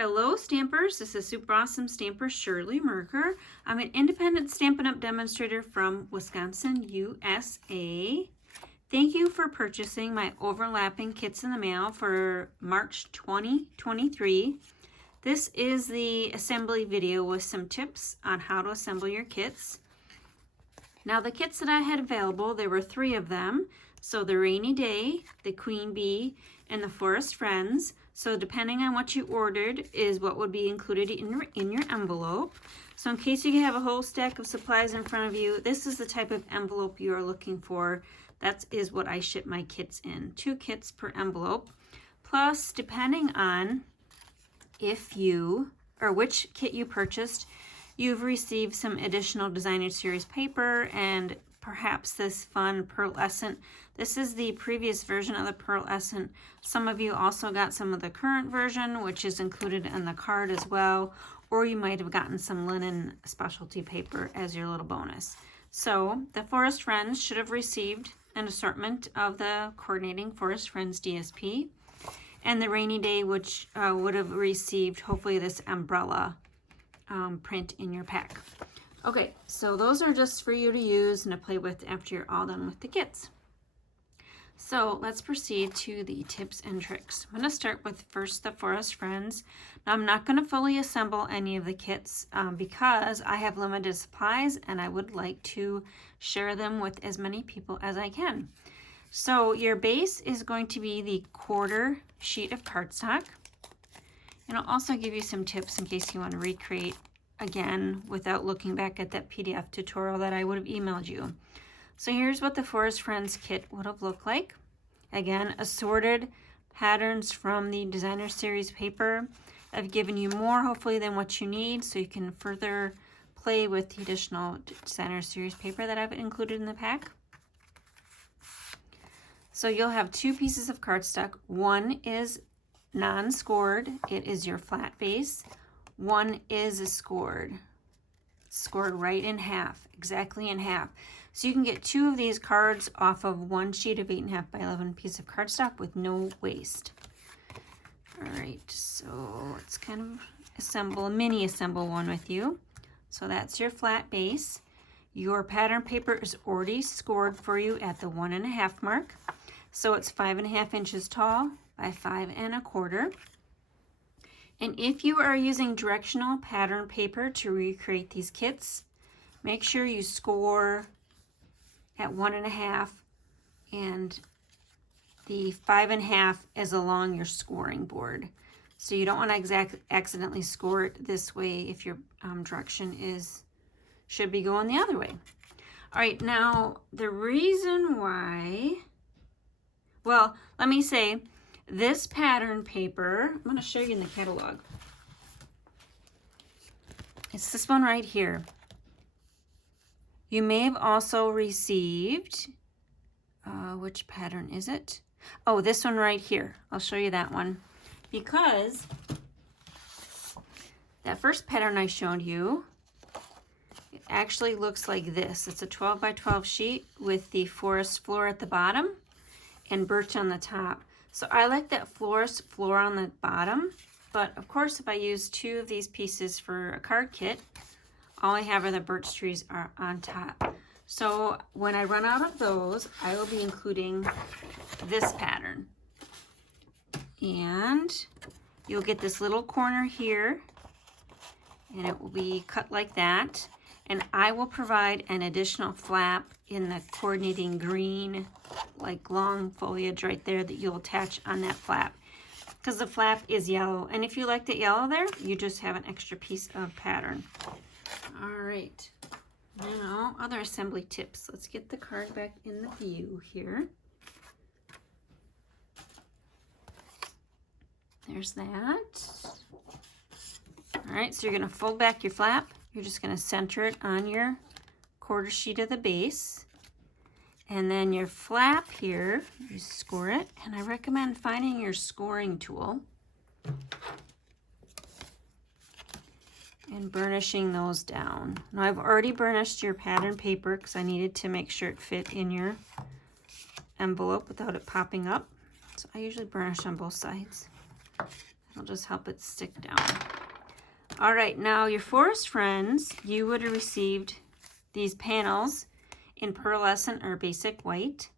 Hello Stampers, this is super awesome stamper Shirley Merker. I'm an independent Stampin' Up! Demonstrator from Wisconsin, USA. Thank you for purchasing my overlapping kits in the mail for March 2023. This is the assembly video with some tips on how to assemble your kits. Now the kits that I had available, there were 3 of them. So the Rainy Day, the Queen Bee, and the Forest Friends. So depending on what you ordered is what would be included in your envelope. So in case you have a whole stack of supplies in front of you, this is the type of envelope you are looking for. That is what I ship my kits in. 2 kits per envelope. Plus, depending on if you, or which kit you purchased, you've received some additional designer series paper and perhaps this fun pearlescent. This is the previous version of the pearlescent. Some of you also got some of the current version, which is included in the card as well, or you might have gotten some linen specialty paper as your little bonus. So the Forest Friends should have received an assortment of the coordinating Forest Friends DSP, and the Rainy Day, which would have received hopefully this umbrella print in your pack. Okay, so those are just for you to use and to play with after you're all done with the kits. So let's proceed to the tips and tricks. I'm going to start with first the Forest Friends. Now I'm not going to fully assemble any of the kits because I have limited supplies and I would like to share them with as many people as I can. So your base is going to be the 1/4 sheet of cardstock. And I'll also give you some tips in case you want to recreate again without looking back at that PDF tutorial that I would have emailed you. So here's what the Forest Friends kit would have looked like. Again, assorted patterns from the designer series paper. I've given you more hopefully than what you need so you can further play with the additional designer series paper that I've included in the pack. So you'll have 2 pieces of cardstock. One is non-scored, it is your flat base. One is scored right in half, exactly in half. So you can get 2 of these cards off of 1 sheet of 8.5 by 11 piece of cardstock with no waste. All right, so let's kind of mini assemble one with you. So that's your flat base. Your pattern paper is already scored for you at the 1.5 mark. So it's 5.5 inches tall by 5.25. And if you are using directional pattern paper to recreate these kits, make sure you score at 1.5 and the 5.5 is along your scoring board. So you don't want to accidentally score it this way if your direction should be going the other way. All right, now the reason why, well, let me say, this pattern paper, I'm going to show you in the catalog. It's this one right here. You may have also received, which pattern is it? Oh, this one right here. I'll show you that one. Because that first pattern I showed you, it actually looks like this. It's a 12 by 12 sheet with the forest floor at the bottom and birch on the top. So I like that forest floor on the bottom, but of course if I use 2 of these pieces for a card kit, all I have are the birch trees are on top. So when I run out of those, I will be including this pattern. And you'll get this little corner here, and it will be cut like that. And I will provide an additional flap in the coordinating green, like long foliage right there that you'll attach on that flap. Because the flap is yellow. And if you like the yellow there, you just have an extra piece of pattern. All right. Now, other assembly tips. Let's get the card back in the view here. There's that. All right, so you're going to fold back your flap. You're just going to center it on your 1/4 sheet of the base. And then your flap here, you score it. And I recommend finding your scoring tool and burnishing those down. Now I've already burnished your pattern paper because I needed to make sure it fit in your envelope without it popping up. So I usually burnish on both sides. It'll just help it stick down. All right, now your Forest Friends, you would have received these panels in pearlescent or basic white.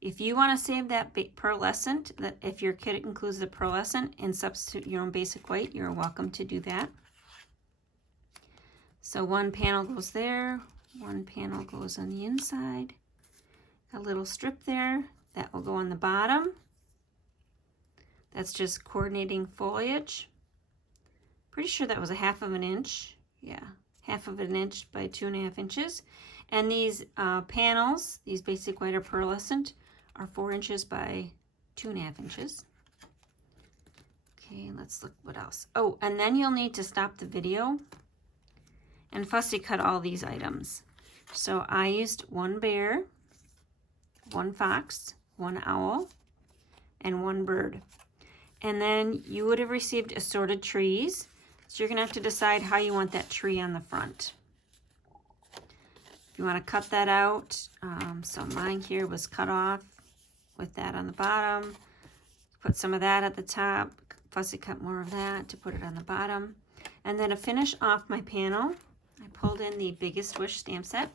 If you want to save that pearlescent, that if your kit includes the pearlescent and substitute your own basic white, you're welcome to do that. So one panel goes there, one panel goes on the inside. A little strip there, that will go on the bottom. That's just coordinating foliage. Pretty sure that was a 1/2 inch. Yeah, 1/2 inch by 2.5 inches. And these panels, these basic white or pearlescent, are 4 inches by 2.5 inches. Okay, let's look what else. Oh, and then you'll need to stop the video and fussy cut all these items. So I used one bear, one fox, one owl, and one bird. And then you would have received assorted trees. So you're gonna have to decide how you want that tree on the front. If you wanna cut that out, so mine here was cut off with that on the bottom. Put some of that at the top, fussy cut more of that to put it on the bottom. And then to finish off my panel, I pulled in the Biggest Wish stamp set.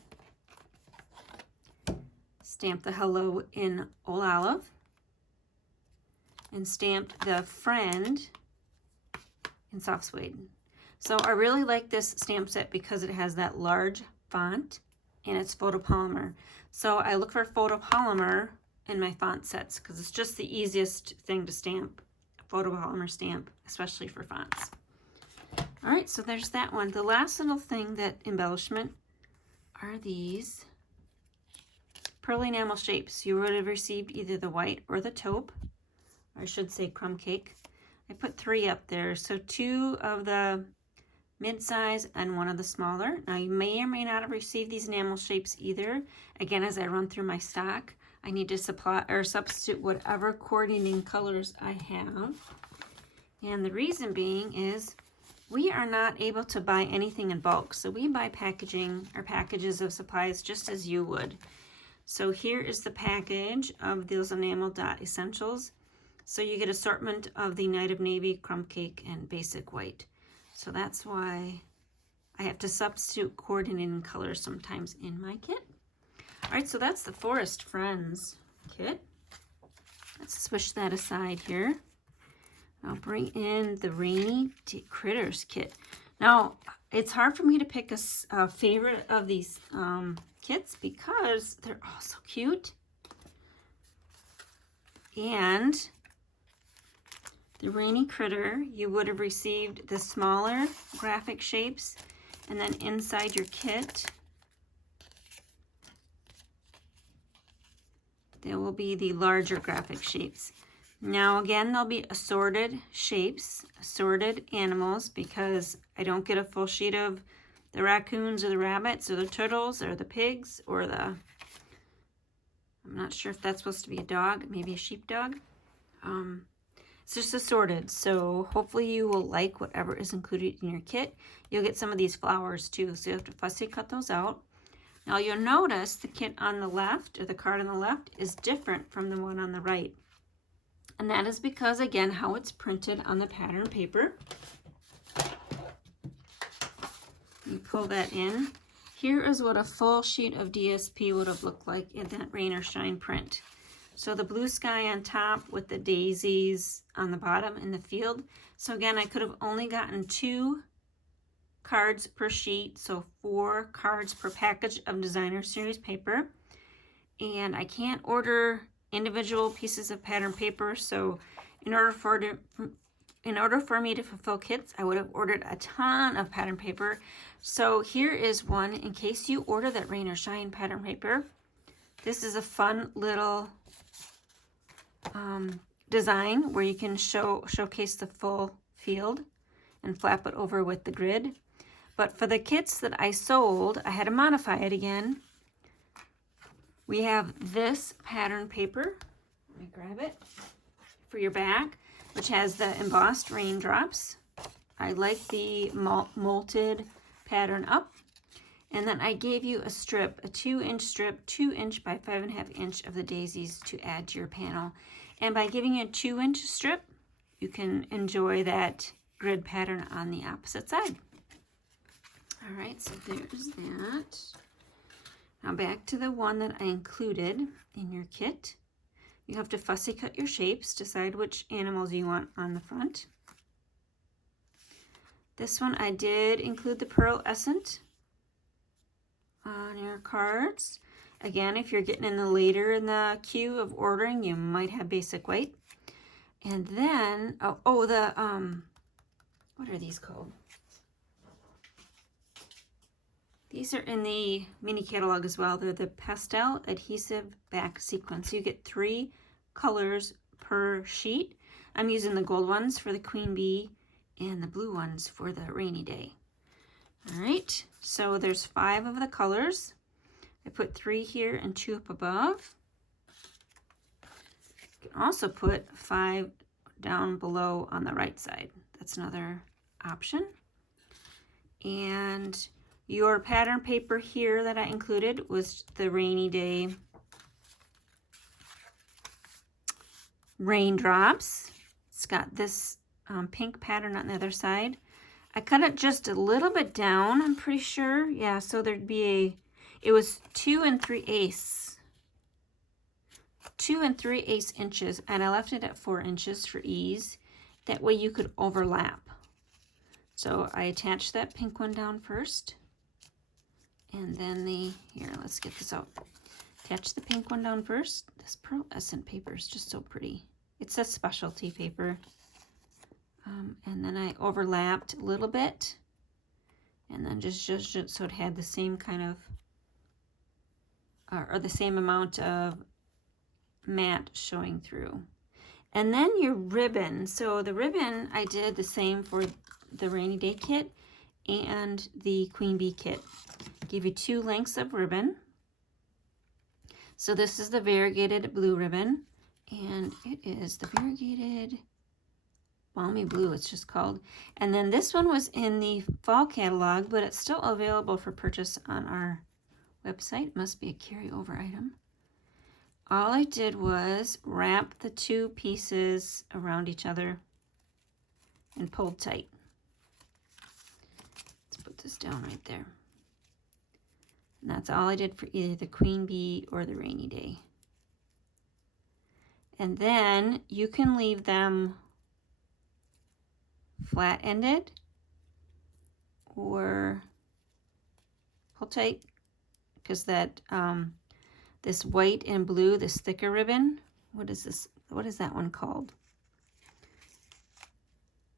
Stamped the hello in Old Olive. And stamped the friend in soft suede. So I really like this stamp set because it has that large font and it's photopolymer. So I look for photopolymer in my font sets because it's just the easiest thing to stamp, a photopolymer stamp, especially for fonts. All right, so there's that one. The last little thing, that embellishment, are these pearl enamel shapes. You would have received either the white or the taupe, or I should say crumb cake. I put 3 up there, so 2 of the mid-size and 1 of the smaller. Now you may or may not have received these enamel shapes either. Again, as I run through my stock, I need to supply or substitute whatever coordinating colors I have. And the reason being is we are not able to buy anything in bulk. So we buy packaging or packages of supplies just as you would. So here is the package of those enamel dot essentials. So you get assortment of the Night of Navy, crumb cake, and basic white. So that's why I have to substitute coordinating colors sometimes in my kit. All right, so that's the Forest Friends kit. Let's switch that aside here. I'll bring in the Rainy Critters kit. Now, it's hard for me to pick a favorite of these kits because they're all so cute. And the Rainy Critter, you would have received the smaller graphic shapes, and then inside your kit, there will be the larger graphic shapes. Now again, there'll be assorted shapes, assorted animals, because I don't get a full sheet of the raccoons or the rabbits or the turtles or the pigs or the, I'm not sure if that's supposed to be a dog, maybe a sheepdog. It's just assorted, so hopefully you will like whatever is included in your kit. You'll get some of these flowers too, so you have to fussy cut those out. Now you'll notice the kit on the left, or the card on the left, is different from the one on the right. And that is because, again, how it's printed on the pattern paper. You pull that in. Here is what a full sheet of DSP would have looked like in that Rain or Shine print. So the blue sky on top with the daisies on the bottom in the field. So again, I could have only gotten 2 cards per sheet, so 4 cards per package of designer series paper. And I can't order individual pieces of pattern paper, so in order for me to fulfill kits, I would have ordered a ton of pattern paper. So here is one in case you order that Rain or Shine pattern paper. This is a fun little design where you can showcase the full field and flap it over with the grid. But for the kits that I sold, I had to modify it again. We have this pattern paper. Let me grab it for your back, which has the embossed raindrops. I like the molted pattern up. And then I gave you a strip, a 2-inch strip, 2 inch by 5.5 inch of the daisies to add to your panel. And by giving you a 2-inch strip, you can enjoy that grid pattern on the opposite side. All right, so there's that. Now back to the one that I included in your kit. You have to fussy cut your shapes, decide which animals you want on the front. This one I did include the pearlescent on your cards. Again, if you're getting in the later in the queue of ordering, you might have basic white. And then, what are these called? These are in the mini catalog as well. They're the pastel adhesive back sequins. You get 3 colors per sheet. I'm using the gold ones for the queen bee and the blue ones for the rainy day. All right, so there's 5 of the colors. I put 3 here and 2 up above. You can also put 5 down below on the right side. That's another option. And your pattern paper here that I included was the rainy day raindrops. It's got this pink pattern on the other side. I cut it just a little bit down, I'm pretty sure. Yeah, so there'd be it was 2 3/8. 2 3/8 inches, and I left it at 4 inches for ease. That way you could overlap. So I attached that pink one down first. And then here, let's get this out. Attach the pink one down first. This pearlescent paper is just so pretty. It's a specialty paper. And then I overlapped a little bit. And then just so it had the same kind of, or the same amount of matte showing through. And then your ribbon. So the ribbon, I did the same for the rainy day kit and the queen bee kit. Give you 2 lengths of ribbon. So this is the variegated blue ribbon, and it is the variegated balmy blue, it's just called. And then this one was in the fall catalog, but it's still available for purchase on our website. Must be a carryover item. All I did was wrap the 2 pieces around each other and pulled tight. Let's put this down right there. And that's all I did for either the queen bee or the rainy day. And then you can leave them flat-ended or pull tight, because that this white and blue, this thicker ribbon, what is this? What is that one called?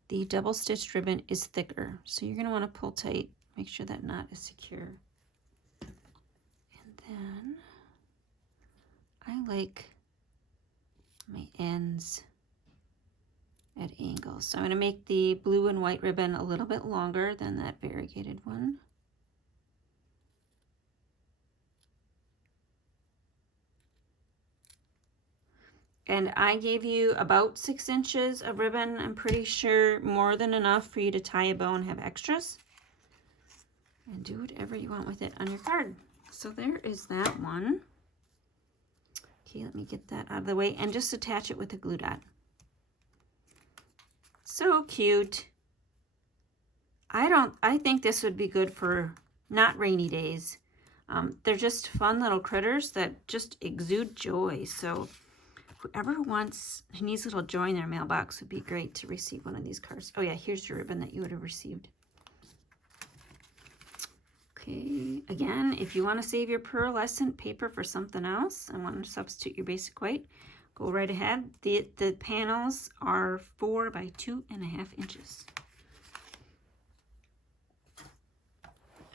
The double stitched ribbon is thicker, so you're going to want to pull tight, make sure that knot is secure. And then I like my ends at angles. So I'm going to make the blue and white ribbon a little bit longer than that variegated one. And I gave you about 6 inches of ribbon. I'm pretty sure more than enough for you to tie a bow and have extras. And do whatever you want with it on your card. So there is that one. Okay, let me get that out of the way and just attach it with a glue dot. So cute. I think this would be good for not rainy days. They're just fun little critters that just exude joy. So whoever needs a little joy in their mailbox would be great to receive one of these cards. Oh yeah, here's your ribbon that you would have received. Okay, again, if you want to save your pearlescent paper for something else and want to substitute your basic white, go right ahead. The panels are 4 by 2.5 inches.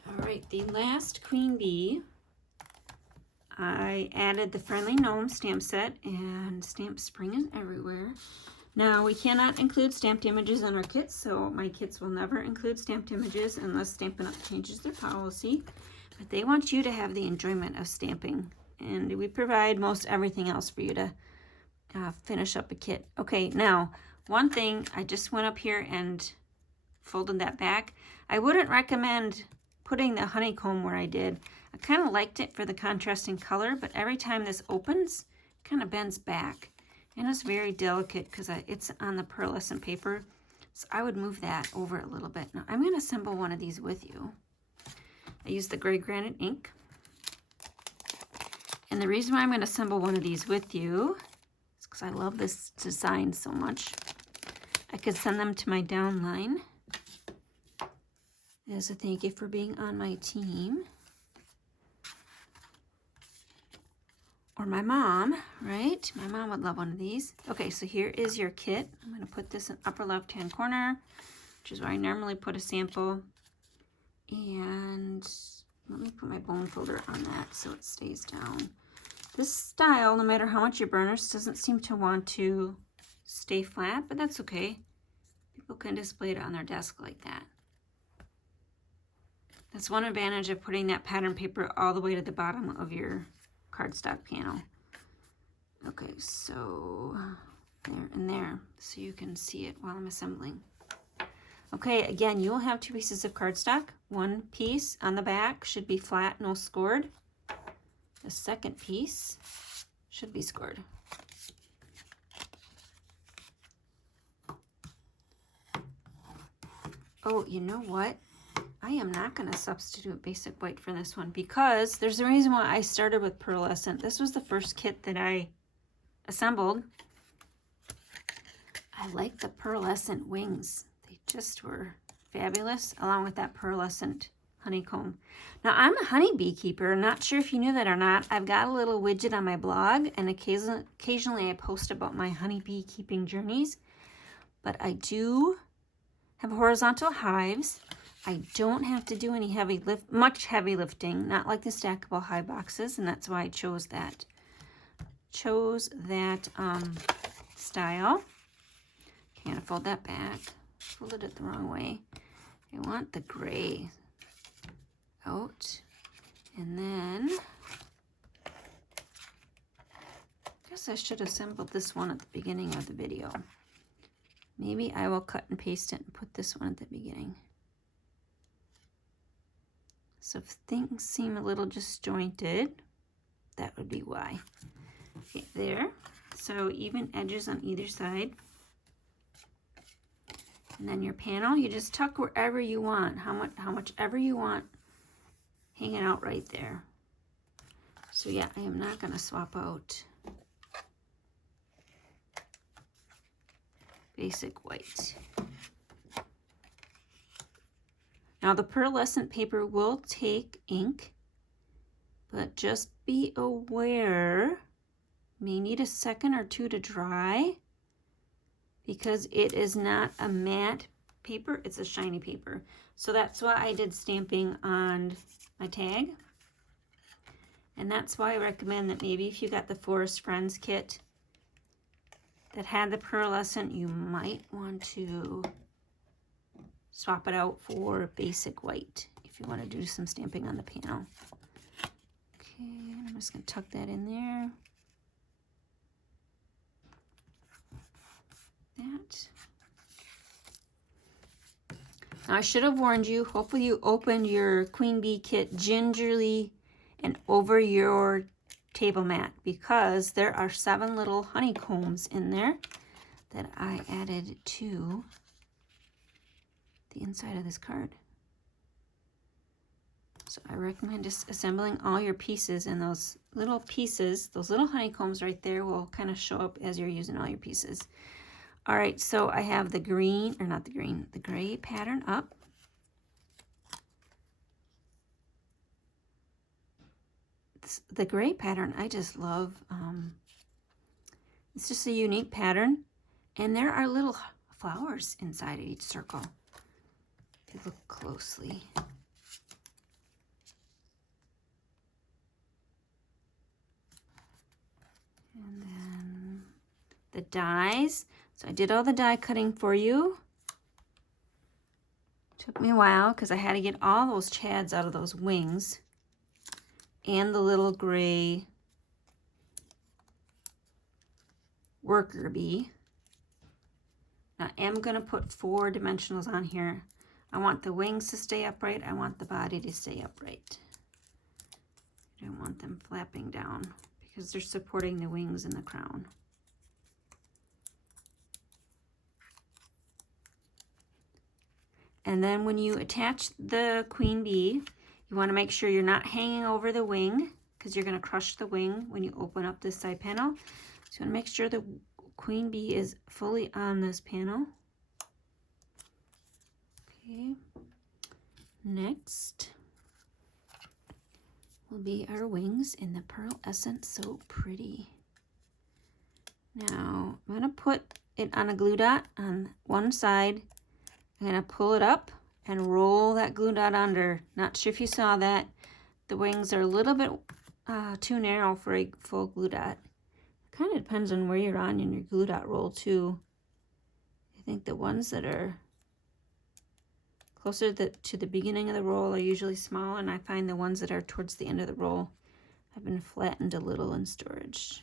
All right, the last queen bee, I added the Friendly Gnome stamp set, and stamp spring is everywhere. Now, we cannot include stamped images in our kits, so my kits will never include stamped images unless Stampin' Up! Changes their policy. But they want you to have the enjoyment of stamping, and we provide most everything else for you to finish up a kit. Okay, now, one thing, I just went up here and folded that back. I wouldn't recommend putting the honeycomb where I did. I kind of liked it for the contrasting color, but every time this opens, it kind of bends back. And it's very delicate because it's on the pearlescent paper. So I would move that over a little bit. Now I'm going to assemble one of these with you. I use the gray granite ink. And the reason why I'm going to assemble one of these with you is because I love this design so much. I could send them to my downline as a thank you for being on my team. Or my mom, right? My mom would love one of these. Okay, so here is your kit. I'm going to put this in upper left-hand corner, which is where I normally put a sample. And let me put my bone folder on that so it stays down. This style, no matter how much you burnish, doesn't seem to want to stay flat, but that's okay. People can display it on their desk like that. That's one advantage of putting that pattern paper all the way to the bottom of your cardstock panel. Okay, so there and there, so you can see it while I'm assembling. Okay, again, you'll have 2 pieces of cardstock. One piece on the back should be flat, no scored. The second piece should be scored. Oh, you know what? I am not going to substitute basic white for this one because there's a reason why I started with pearlescent. This was the first kit that I assembled. I like the pearlescent wings. They just were fabulous along with that pearlescent honeycomb. Now I'm a honey beekeeper. Not sure if you knew that or not. I've got a little widget on my blog and occasionally I post about my honey beekeeping journeys. But I do have horizontal hives. I don't have to do any much heavy lifting, not like the stackable hive boxes, and that's why I chose that. Style. Can't fold that back. Folded it the wrong way. I want the gray out, and then I guess I should have assembled this one at the beginning of the video. Maybe I will cut and paste it and put this one at the beginning. So if things seem a little disjointed, that would be why. Okay, there. So even edges on either side. And then your panel, you just tuck wherever you want, how much ever you want, hanging out right there. So yeah, I am not going to swap out basic white. Now the pearlescent paper will take ink, but just be aware, may need a second or two to dry because it is not a matte paper, it's a shiny paper. So that's why I did stamping on my tag. And that's why I recommend that maybe if you got the Forest Friends kit that had the pearlescent, you might want to swap it out for basic white if you want to do some stamping on the panel. Okay, I'm just going to tuck that in there. That. Now I should have warned you, hopefully you opened your Queen Bee kit gingerly and over your table mat because there are 7 little honeycombs in there that I added to the inside of this card. So I recommend just assembling all your pieces, and those little pieces, those little honeycombs right there will kind of show up as you're using all your pieces. All right, so I have the green, or not the green, the gray pattern up. The gray pattern, I just love. It's just a unique pattern, and there are little flowers inside of each circle. If you look closely. And then the dies. So I did all the die cutting for you. Took me a while because I had to get all those chads out of those wings and the little gray worker bee. Now I am going to put 4 dimensionals on here. I want the wings to stay upright. I want the body to stay upright. I don't want them flapping down because they're supporting the wings and the crown. And then when you attach the queen bee, you want to make sure you're not hanging over the wing, because you're going to crush the wing when you open up this side panel. So you want to make sure the queen bee is fully on this panel. Okay. Next will be our wings in the Pearl Essence So Pretty. Now I'm going to put it on a glue dot on one side. I'm going to pull it up and roll that glue dot under. Not sure if you saw that. The wings are a little bit too narrow for a full glue dot. Kind of depends on where you're on in your glue dot roll too. I think the ones that are closer to the beginning of the roll are usually smaller, and I find the ones that are towards the end of the roll have been flattened a little in storage.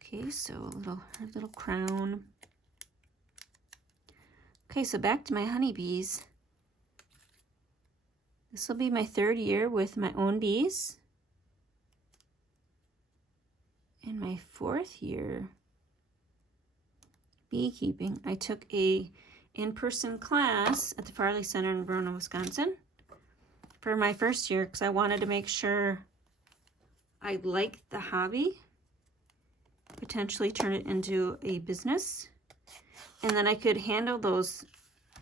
Okay, so her little crown. Okay, so back to my honeybees. This will be my 3rd year with my own bees. And my 4th year beekeeping. I took a in-person class at the Farley Center in Verona, Wisconsin for my 1st year, because I wanted to make sure I liked the hobby, potentially turn it into a business, and then I could handle those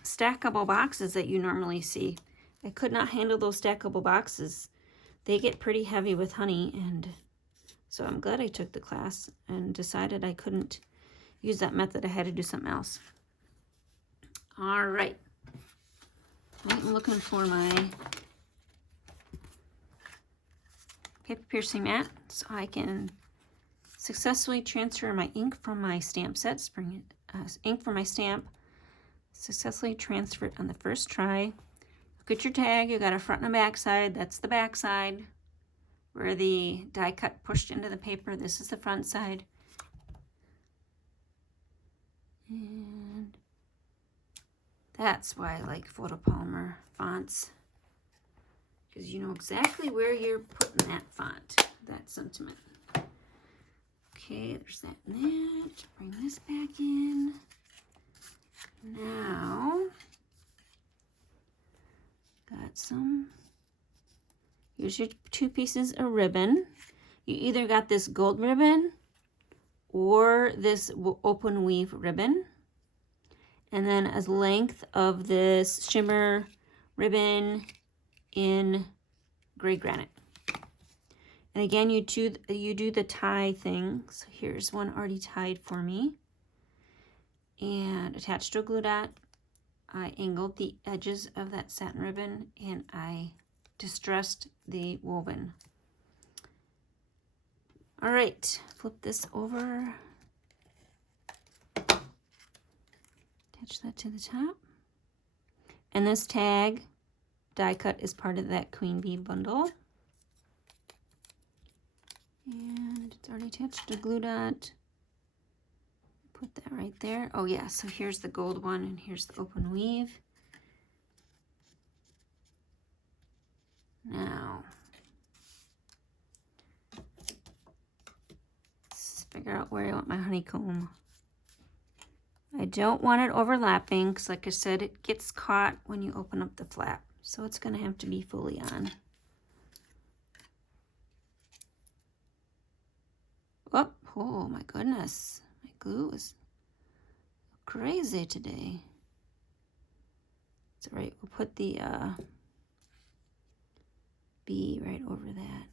stackable boxes that you normally see. I could not handle those stackable boxes. They get pretty heavy with honey, and so I'm glad I took the class and decided I couldn't use that method. I had to do something else. All right. I'm looking for my paper piercing mat so I can successfully transfer my ink from my stamp set. Ink from my stamp. Successfully transferred on the first try. Look at your tag. You got a front and a back side. That's the back side where the die cut pushed into the paper. This is the front side. And that's why I like photopolymer fonts, because you know exactly where you're putting that font, that sentiment. Okay, there's that and that. Bring this back in. Now, got some. Here's your 2 pieces of ribbon. You either got this gold ribbon or this open weave ribbon. And then a length of this shimmer ribbon in gray granite. And again, you do the tie thing. So here's one already tied for me. And attached to a glue dot, I angled the edges of that satin ribbon and I distressed the woven. All right, flip this over. Attach that to the top. And this tag die cut is part of that queen bee bundle. And it's already attached to glue dot. Put that right there. Oh yeah, so here's the gold one and here's the open weave. Now, let's figure out where I want my honeycomb. I don't want it overlapping because, like I said, it gets caught when you open up the flap. So it's going to have to be fully on. Oh my goodness. My glue is crazy today. It's all right. We'll put the bee right over that.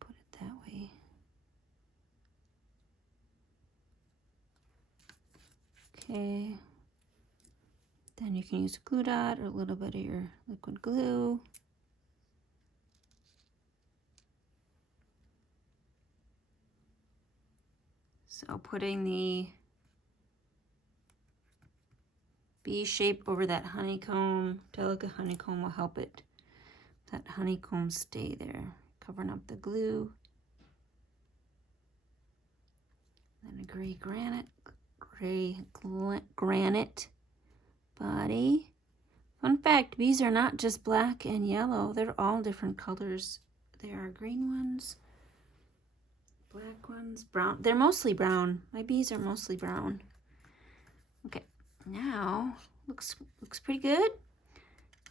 Put it that way. Okay. Then you can use a glue dot or a little bit of your liquid glue. So putting the bee shape over that honeycomb, delicate honeycomb, will help it, that honeycomb stay there. Covering up the glue. Then a gray granite body. Fun fact, bees are not just black and yellow, they're all different colors. There are green ones, black ones, brown. They're mostly brown. My bees are mostly brown. Okay, Now, looks pretty good.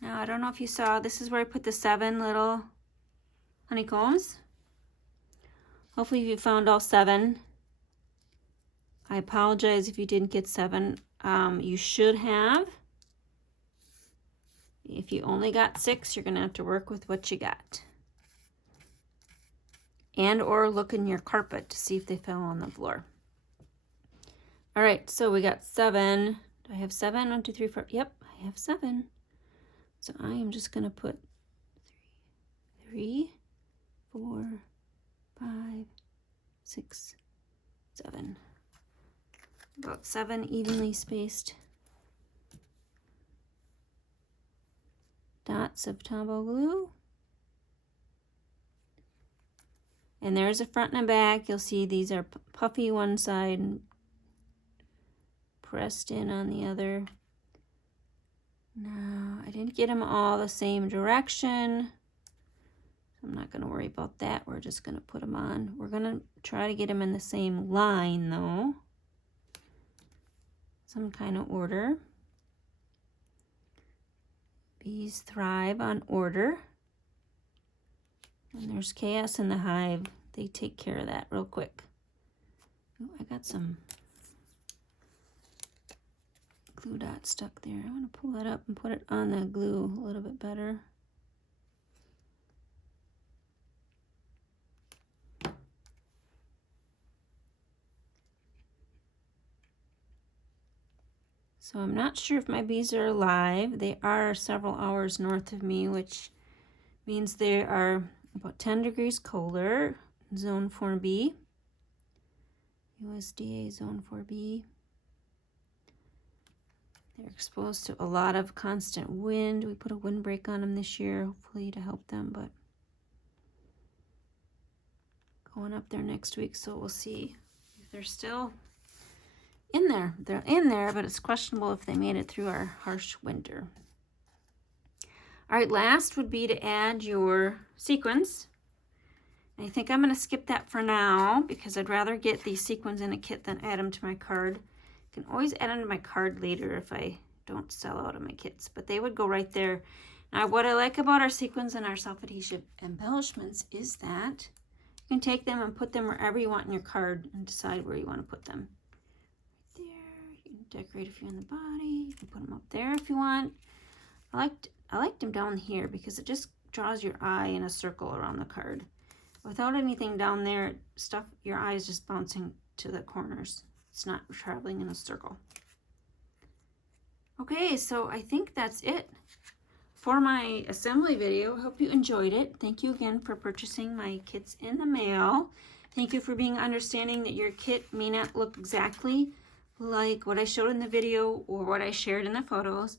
Now, I don't know if you saw, this is where I put the 7 little honeycombs. Hopefully you found all 7. I apologize if you didn't get 7. You should have. If you only got 6, you're going to have to work with what you got. And or look in your carpet to see if they fell on the floor. All right, so we got 7. Do I have 7? 1, 2, 3, 4. Yep, I have 7. So I am just going to put 3, 4, 5, 6, 7. About 7 evenly spaced dots of Tombow glue. And there's a front and a back. You'll see these are puffy one side and pressed in on the other. Now, I didn't get them all the same direction. So I'm not going to worry about that. We're just going to put them on. We're going to try to get them in the same line though. Some kind of order. Bees thrive on order. When there's chaos in the hive, they take care of that real quick. Oh, I got some glue dots stuck there. I want to pull that up and put it on the glue a little bit better. So I'm not sure if my bees are alive. They are several hours north of me, which means they are about 10 degrees colder. Zone 4B. USDA Zone 4B. They're exposed to a lot of constant wind. We put a windbreak on them this year, hopefully to help them, but going up there next week, so we'll see if they're still in there. They're in there, but it's questionable if they made it through our harsh winter. All right, last would be to add your sequins. I think I'm going to skip that for now because I'd rather get these sequins in a kit than add them to my card. I can always add them to my card later if I don't sell out of my kits, but they would go right there. Now, what I like about our sequins and our self-adhesive embellishments is that you can take them and put them wherever you want in your card and decide where you want to put them. Right there, you can decorate a few on the body. You can put them up there if you want. I liked them down here because it just draws your eye in a circle around the card. Without anything down there, your eye is just bouncing to the corners. It's not traveling in a circle. Okay, so I think that's it for my assembly video. Hope you enjoyed it. Thank you again for purchasing my kits in the mail. Thank you for being understanding that your kit may not look exactly like what I showed in the video or what I shared in the photos.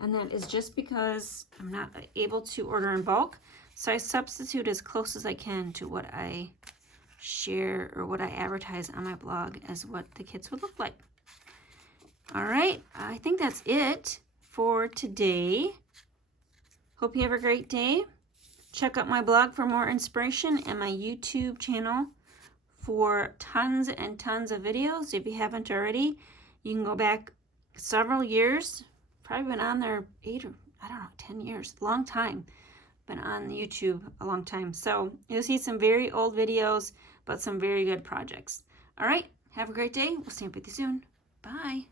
And that is just because I'm not able to order in bulk. So I substitute as close as I can to what I share or what I advertise on my blog as what the kits would look like. All right, I think that's it for today. Hope you have a great day. Check out my blog for more inspiration and my YouTube channel for tons and tons of videos. If you haven't already, you can go back several years. Probably been on there 8 or 10 years, long time. Been on YouTube a long time. So you'll see some very old videos, but some very good projects. All right, have a great day. We'll see you soon. Bye.